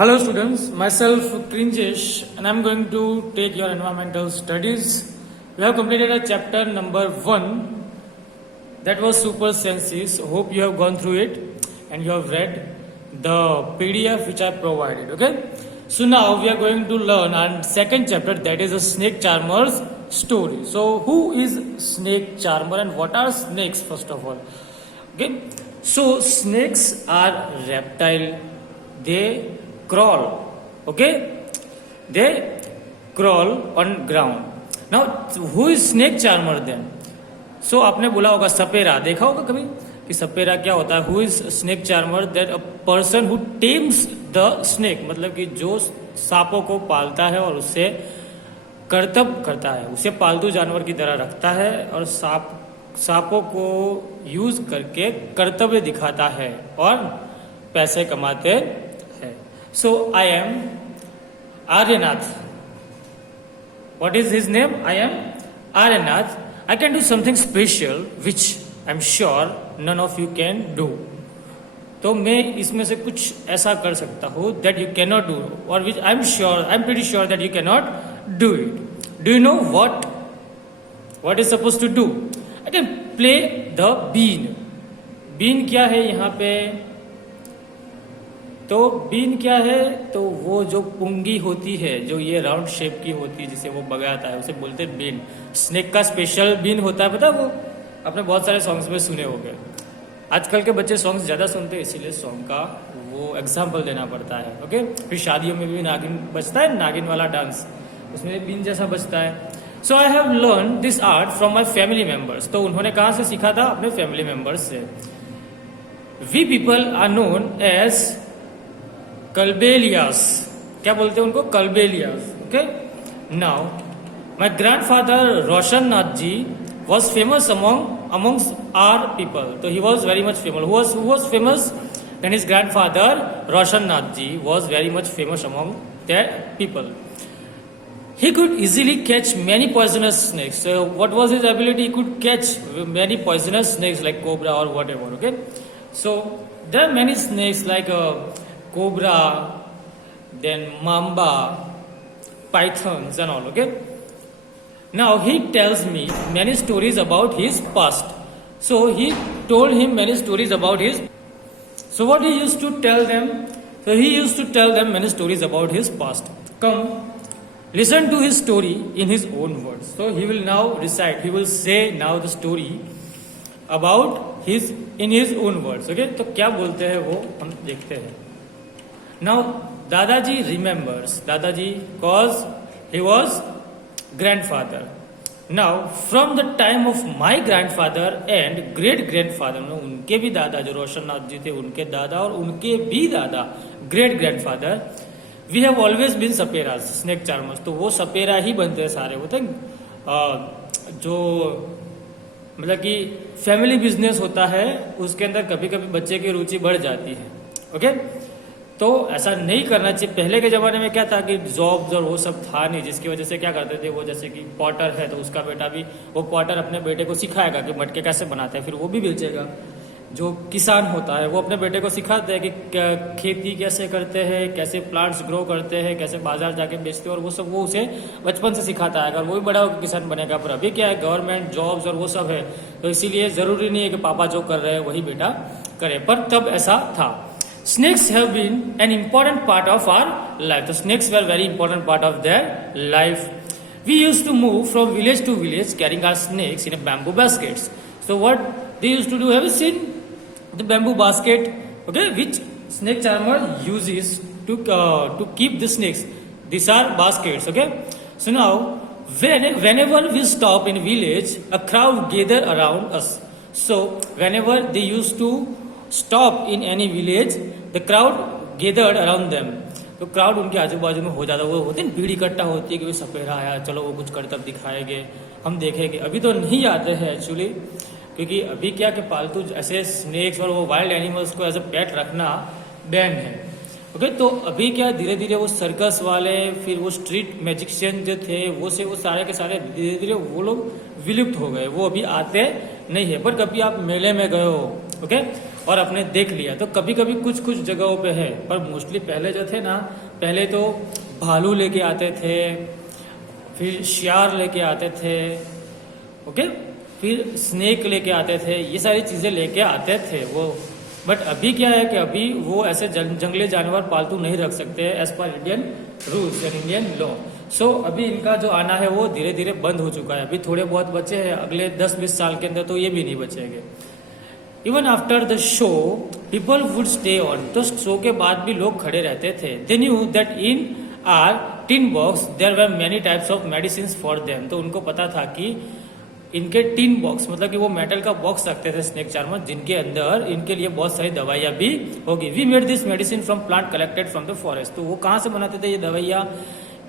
Hello students, myself Krinjesh and I'm going to take your environmental studies. We have completed a chapter number 1 that was super senses. Hope you have gone through it and you have read the PDF which I provided. Okay. So now we are going to learn our second chapter, that is a snake charmer's story. So who is snake charmer and what are snakes first of all? Okay. So snakes are reptile. They crawl. Okay. They crawl on ground. Now who is snake charmer then? So आपने बोला होगा सपेरा, देखा होगा कभी कि सपेरा क्या होता है? Who is snake charmer? That a person who tames the snake, मतलब कि जो सांपों को पालता है और उससे कर्तव्य करता है, उसे पालतू जानवर की तरह रखता है और सांपों को यूज करके कर्तव्य दिखाता है और पैसे कमाते हैं. So I am Aryanath. What is his name? I am Aryanath. I can do something special which I'm sure none of you can do. तो मैं इसमें से कुछ ऐसा कर सकता हूँ that you cannot do, or which I'm pretty sure that you cannot do it. Do you know what is supposed to do? I can play the bean. Bean क्या है यहाँ पे? तो बीन क्या है? तो वो जो पुंगी होती है, जो ये राउंड शेप की होती है, जिसे वो बगाता है, उसे बोलते हैं बीन. स्नेक का स्पेशल बीन होता है, पता है? वो आपने बहुत सारे सॉन्ग्स में सुने होंगे. आजकल के बच्चे सॉन्ग्स ज्यादा सुनते हैं, इसीलिए सॉन्ग का वो एग्जाम्पल देना पड़ता है. ओके. फिर शादियों में भी नागिन बजता है, नागिन वाला डांस, उसमें बीन जैसा बजता है. So I have learn this art from my family members. तो उन्होंने कहाँ से सीखा था? अपने फैमिली मेंबर्स से. We people are known as Kalbelias. क्या बोलते हैं उनको? Kalbelias. Okay. Now my grandfather Roshan Nath ji was famous amongst our people. So he was very much famous. Who was famous? Then his grandfather Roshan Nath ji was very much famous among their people. He could easily catch many poisonous snakes. So what was his ability? He could catch many poisonous snakes like cobra or whatever. Okay. So there are many snakes like cobra, then mamba, pythons and all. Okay. Now he tells me many stories about his past. So he told him many stories about his. So what he used to tell them? So he used to tell them many stories about his past. Come, listen to his story in his own words. So he will now recite. He will say now the story about in his own words. Okay? तो क्या बोलते हैं वो हम देखते हैं. Now Dadaji remembers. Dadaji, cause he was grandfather. Now from the time of my grandfather and great grandfather, उनके भी दादा जो रोशन नाथ जी थे, उनके दादा और उनके भी दादा great grandfather, we have always been saperas, snake charmers. तो वो सपेरा ही बनते हैं सारे. होते हैं जो मतलब कि फैमिली बिजनेस होता है, उसके अंदर कभी कभी बच्चे की रुचि बढ़ जाती है. ओके. तो ऐसा नहीं करना चाहिए. पहले के ज़माने में क्या था कि जॉब्स और वो सब था नहीं, जिसकी वजह से क्या करते थे वो, जैसे कि पॉटर है तो उसका बेटा भी वो पॉटर अपने बेटे को सिखाएगा कि मटके कैसे बनाते हैं, फिर वो भी बेचेगा. जो किसान होता है वो अपने बेटे को सिखाते हैं कि खेती कैसे करते हैं, कैसे प्लांट्स ग्रो करते हैं, कैसे बाजार जाके बेचते हैं, और वो सब वो उसे बचपन से सिखाता है. अगर वो भी बड़ा होकर किसान बनेगा. पर अभी क्या है, गवर्नमेंट जॉब्स और वो सब है, तो इसीलिए ज़रूरी नहीं है कि पापा जो कर रहे हैं वही बेटा करे. पर तब ऐसा था. Snakes have been an important part of our life. The snakes were very important part of their life. We used to move from village to village carrying our snakes in a bamboo baskets. So what they used to do, have you seen the bamboo basket? Okay, which snake charmer uses to keep the snakes. These are baskets. Okay. So now whenever we stop in a village, a crowd gather around us. So whenever they used to stop in any village, the crowd gathered around them. तो crowd उनके आजू बाजू में हो जाता. वो होते हैं भीड़ इकट्ठा होती है कि सपेरा आया, चलो वो कुछ करतब दिखाएंगे, हम देखेंगे. अभी तो नहीं आते हैं एक्चुअली, क्योंकि अभी क्या कि पालतू ऐसे स्नेक्स और वो वाइल्ड एनिमल्स को एज अ पेट रखना बैन है. ओके. तो अभी क्या धीरे धीरे वो सर्कस वाले, फिर वो स्ट्रीट मैजिशियन जो थे, वो सारे के सारे धीरे धीरे वो लोग विलुप्त हो गए. वो अभी आते नहीं है. पर कभी आप मेले में गए हो, ओके, और अपने देख लिया। तो कभी कभी कुछ कुछ जगहों पे है, पर मोस्टली पहले जो थे ना, पहले तो भालू लेके आते थे, फिर शियार लेके आते थे, ओके, फिर स्नेक लेके आते थे, ये सारी चीजें लेके आते थे वो। बट अभी क्या है कि अभी वो ऐसे जंगली जानवर पालतू नहीं रख सकते एज पर Indian rules and Indian law. So अभी इनका जो आना है वो धीरे धीरे बंद हो चुका है। अभी थोड़े बहुत बचे हैं, अगले 10-20 साल के अंदर तो ये भी नहीं बचेंगे। Even after the show people would stay on, तो शो के बाद भी लोग खड़े रहते थे। They knew that in our tin box there were many types of medicine for them, तो उनको पता था कि इनके टिन बॉक्स, मतलब कि वो मेटल का बॉक्स रखते थे स्नेक चार्मर, जिनके अंदर इनके लिए बहुत सारी दवाइयां भी होगी। We made this medicine from plant collected from the forest, तो वो कहाँ से बनाते थे ये दवाइयां,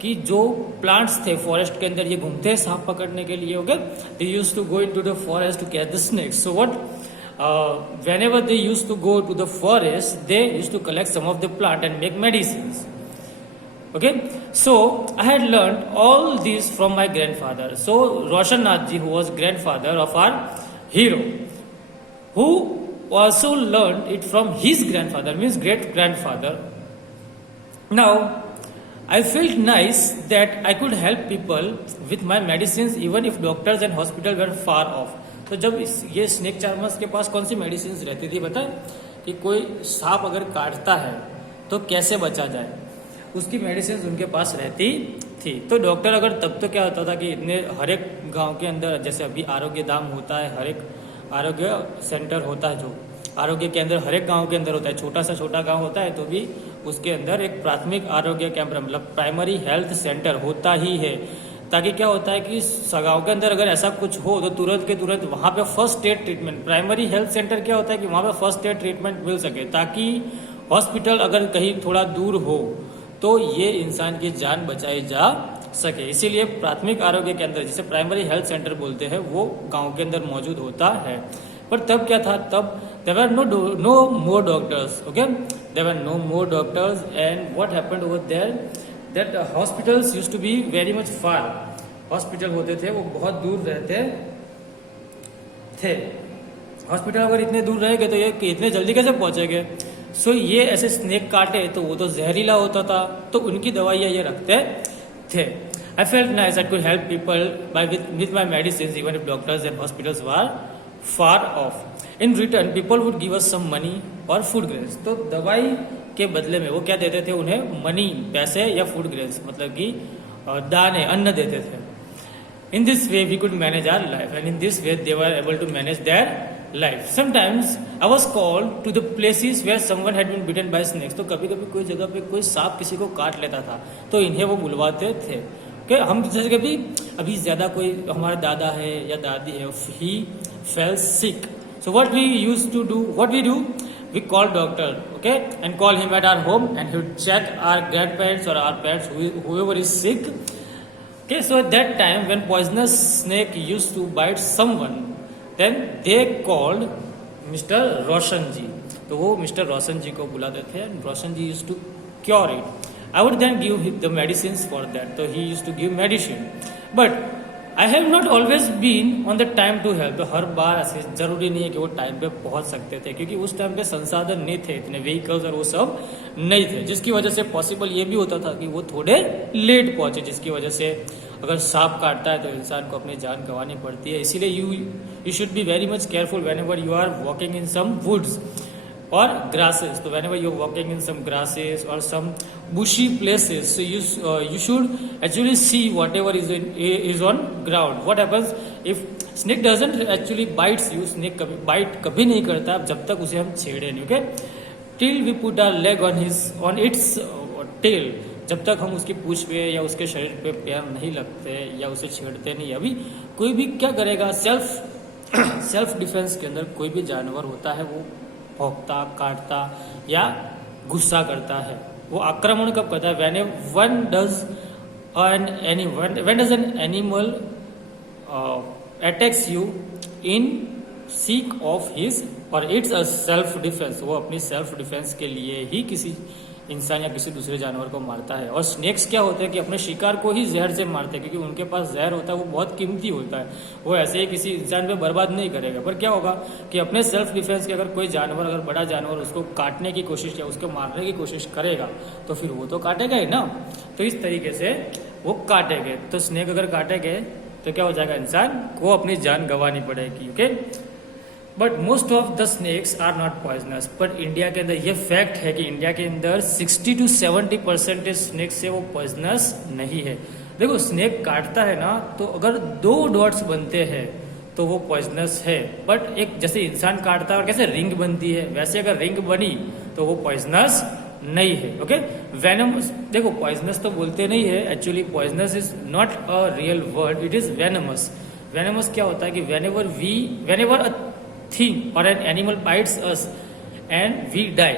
कि जो प्लांट्स थे फॉरेस्ट के अंदर, ये घूमते हैं सांप पकड़ने के लिए, okay, they used to go into the forest to catch the snakes. So what whenever they used to go to the forest, they used to collect some of the plant and make medicines. Okay, so I had learned all this from my grandfather. So Roshan Nath ji, who was grandfather of our hero, who also learned it from his grandfather, means great grandfather. Now I felt nice that I could help people with my medicines even if doctors and hospitals were far off. तो जब ये snake charmers के पास कौन सी medicine रहती थी बताए, कि कोई सांप अगर काटता है तो कैसे बचा जाए, उसकी मेडिसिन उनके पास रहती थी। तो डॉक्टर अगर, तब तो क्या होता था कि इतने हर एक गांव के अंदर, जैसे अभी आरोग्य धाम होता है, हर एक आरोग्य सेंटर होता है जो आरोग्य के अंदर हर एक गांव के अंदर होता है, छोटा सा छोटा गांव होता है तो भी उसके अंदर एक प्राथमिक आरोग्य केंद्र, मतलब प्राइमरी हेल्थ सेंटर होता ही है। ताकि क्या होता है कि गाँव के अंदर अगर ऐसा कुछ हो तो तुरंत के तुरंत वहाँ पे first aid treatment, primary health centre क्या होता है कि वहाँ पे फर्स्ट एड ट्रीटमेंट मिल सके, ताकि हॉस्पिटल अगर कहीं थोड़ा दूर हो तो ये इंसान की जान बचाई जा सके। इसीलिए प्राथमिक आरोग्य केंद्र, जिसे प्राइमरी हेल्थ सेंटर बोलते हैं, वो गाँव के अंदर मौजूद होता है। पर तब क्या था, तब there were no more doctors, okay, there were no more doctors, and what happened over there, that hospitals used to be very much far. Hospital होते थे वो बहुत दूर रहते थे। हॉस्पिटल अगर इतने दूर रहेंगे तो ये इतने जल्दी कैसे पहुंचेंगे। सो ये ऐसे स्नेक काटे तो वो तो जहरीला होता था, तो उनकी दवाइयाँ ये रखते थे। I felt nice I could help people with my medicines even if doctors and hospitals were far off. In return people would give us some money or food grains. तो दवाई के बदले में वो क्या देते थे उन्हें, मनी, पैसे या फूड ग्रेन्स, मतलब कि दाने, अन्न देते थे। In this way we could manage our life and in this way they were able to manage their life. Sometimes I was called to the places where someone had been bitten by snakes, तो कभी कभी कोई जगह पे कोई सांप किसी को काट लेता था तो इन्हें वो बुलवाते थे। कि हम जैसे कभी अभी ज्यादा कोई हमारा दादा है या दादी है, he fell sick, so what we used to do, what we do, we call doctor, okay, and call him at our home and he would check our grandparents or our parents, whoever is sick, okay. So at that time when poisonous snake used to bite someone, then they called Mr. Roshan ji, तो वो Mr. Roshan ji को बुलाते थे and Roshan ji used to cure it. I would then give the medicines for that, so he used to give medicine, but I have not always been on the time to help. तो हर बार ऐसे जरूरी नहीं है कि वो time पे पहुंच सकते थे, क्योंकि उस टाइम पे संसाधन नहीं थे, इतने व्हीकल्स और वो सब नहीं थे, जिसकी वजह से पॉसिबल ये भी होता था कि वो थोड़े लेट पहुंचे, जिसकी वजह से अगर सांप काटता है तो इंसान को अपनी जान गंवानी पड़ती है। इसीलिए you should be very much careful whenever you are walking in some woods or grasses. So whenever you're walking in some grasses or some bushy places, so you should actually see whatever is on ground. What happens if snake doesn't actually bites you, snake कभी नहीं करता जब तक उसे हम छेड़े नहीं, okay? Till we put our leg on its tail, जब तक हम उसकी पूंछ पे या उसके शरीर पे पैर नहीं लगते या उसे छेड़ते नहीं। अभी कोई भी क्या करेगा, सेल्फ डिफेंस के अंदर कोई भी जानवर होता है वो भौंकता, काटता या गुस्सा करता है। वो आक्रमण कब करता है, when does an animal attacks you in seek of his or it's a self defense, वो अपनी सेल्फ डिफेंस के लिए ही किसी इंसान या किसी दूसरे जानवर को मारता है। और स्नेक्स क्या होते हैं कि अपने शिकार को ही जहर से मारते हैं, क्योंकि उनके पास जहर होता है वो बहुत कीमती होता है, वो ऐसे ही किसी इंसान पे बर्बाद नहीं करेगा। पर क्या होगा कि अपने सेल्फ डिफेंस के अगर कोई जानवर, अगर बड़ा जानवर उसको काटने की कोशिश या उसको मारने की कोशिश करेगा तो फिर वो तो काटेगा ही ना। तो इस तरीके से वो काटेंगे। तो स्नेक अगर काटेंगे तो क्या हो जाएगा, इंसान को अपनी जान गंवानी पड़ेगी। Okay, but most of the snakes are not poisonous. But India के अंदर ये फैक्ट है कि इंडिया के अंदर 60 to 70% स्नेक्स से वो पॉइजनस नहीं है। देखो स्नेक काटता है ना, तो अगर 2 डॉट्स बनते हैं तो वो पॉइजनस है। बट एक जैसे इंसान काटता है और कैसे रिंग बनती है, वैसे अगर रिंग बनी तो वो पॉइजनस नहीं है। ओके, वेनमस, देखो पॉइजनस तो बोलते नहीं है, actually poisonous is not a real word, it is venomous. Venomous क्या होता है कि वेनेवर अ थिंग और an animal bites us and we die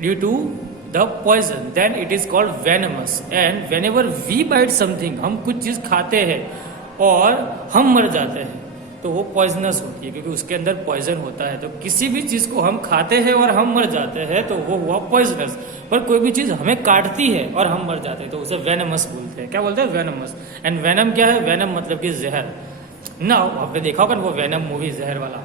due to the poison, then it is called venomous. And whenever we bite something, हम कुछ चीज खाते हैं और हम मर जाते हैं तो वो पॉइजनस होती है, क्योंकि उसके अंदर पॉइजन होता है। तो किसी भी चीज को हम खाते हैं और हम मर जाते हैं तो वो हुआ पॉइजनस। पर कोई भी चीज हमें काटती है और हम मर जाते हैं तो उसे वेनमस बोलते हैं। क्या बोलते हैं, वेनमस। एंड वेनम क्या है, वेनम मतलब कि जहर। नाउ आपने देखा होगा वो वेनम मूवी, जहर वाला।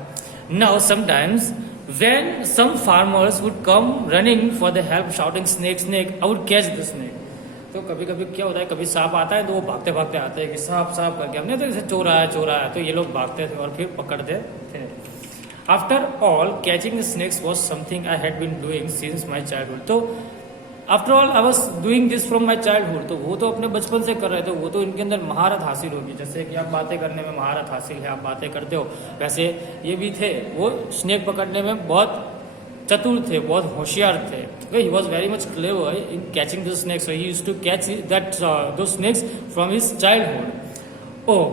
Now sometimes when some farmers would come running for the help shouting snake snake, I would catch the snake। तो कभी कभी क्या होता है, कभी सांप आता है तो वो भागते भागते आते हैं कि सांप सांप करके, हमने तो इसे चोरा है, तो ये लोग भागते थे और फिर पकड़ते थे। After all catching snakes was something I had been doing since my childhood. तो after all I was doing this from my childhood. तो वो तो अपने बचपन से कर रहे थे, वो तो इनके अंदर महारत हासिल होगी। जैसे कि आप बातें करने में महारत हासिल है, आप बातें करते हो, वैसे ये भी थे, वो स्नेक पकड़ने में बहुत चतुर थे, बहुत होशियार थे। He was very much clever in catching the snakes, so he used to catch that those snakes from his childhood. Oh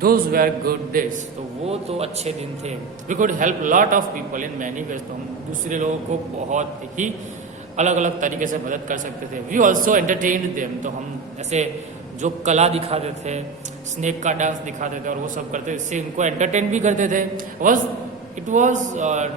those were good days. तो वो तो अच्छे दिन थे। We could help lot of people in many ways. तो हम दूसरे लोगों को बहुत ही अलग अलग तरीके से मदद कर सकते थे। We also entertained them. तो हम ऐसे जो कला दिखाते थे, स्नेक का डांस दिखाते थे और वो सब करते थे, इससे इनको एंटरटेन भी करते थे। It was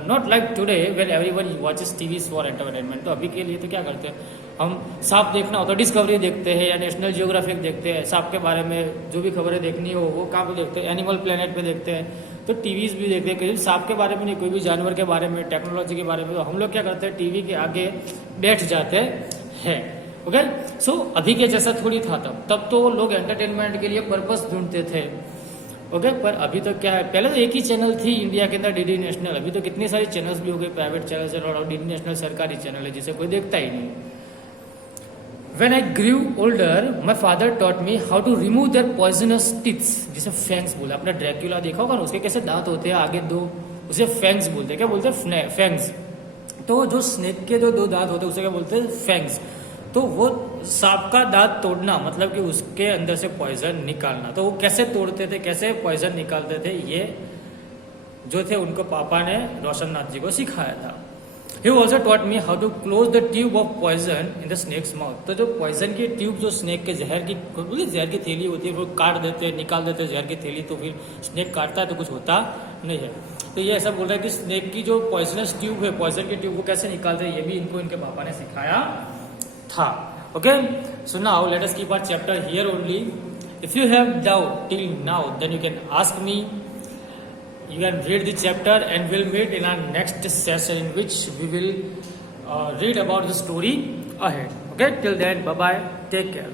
not like today when everyone watches TVs for entertainment. तो अभी के लिए तो क्या करते हैं, हम सांप देखना हो तो डिस्कवरी देखते हैं या नेशनल जियोग्राफिक देखते हैं। सांप के बारे में जो भी खबरें देखनी हो वो कहाँ पे देखते हैं, एनिमल प्लेनेट पे देखते हैं। तो टीवीज भी देखते हैं, कहीं सांप के बारे में नहीं, कोई भी जानवर के बारे में, टेक्नोलॉजी के बारे में। तो हम लोग क्या करते हैं, टीवी के आगे बैठ जाते हैं। ओके, सो अभी के जैसा थोड़ी था तब तो लोग एंटरटेनमेंट के लिए पर्पस ढूंढते थे। ओके, पर अभी तो क्या है, पहले तो एक ही चैनल थी इंडिया के अंदर, डीडी नेशनल। अभी तो कितनी सारी चैनल्स भी हो गए, प्राइवेट चैनल्स और डीडी नेशनल सरकारी चैनल है जिसे कोई देखता ही नहीं। When I grew older, my father taught me how to remove their poisonous teeth, जिसे फैंग्स बोला। आपने ड्रैक्यूला देखा होगा ना, उसके कैसे दांत होते हैं आगे 2, उसे फैंग्स बोलते हैं। क्या बोलते हैं, फैंग्स। तो जो स्नेक के जो 2 दांत होते हैं उसे क्या बोलते हैं, फैंग्स। तो वो सांप का दांत तोड़ना मतलब कि उसके अंदर से पॉइजन निकालना। तो वो कैसे तोड़ते थे, कैसे पॉइजन निकालते थे, ये जो थे उनको पापा ने रोशन नाथ जी को सिखाया था। He also taught me how to close the tube of poison in the snake's mouth। तो जो पॉइजन की ट्यूब, जो स्नेक के जहर की थैली होती है, वो काट देते, निकाल देते जहर की थैली, तो फिर स्नेक काटता है तो कुछ होता नहीं है। तो ये ऐसा बोल रहा है कि स्नेक की जो पॉइजनस ट्यूब है, पॉइजन की ट्यूब, वो कैसे निकालते हैं, ये भी इनको इनके पापा ने सिखाया था। Okay, so now let us keep our chapter here only. If you have doubt till now then you can ask me. You can read the chapter and we'll meet in our next session in which we will read about the story ahead. Okay, till then, bye bye, take care.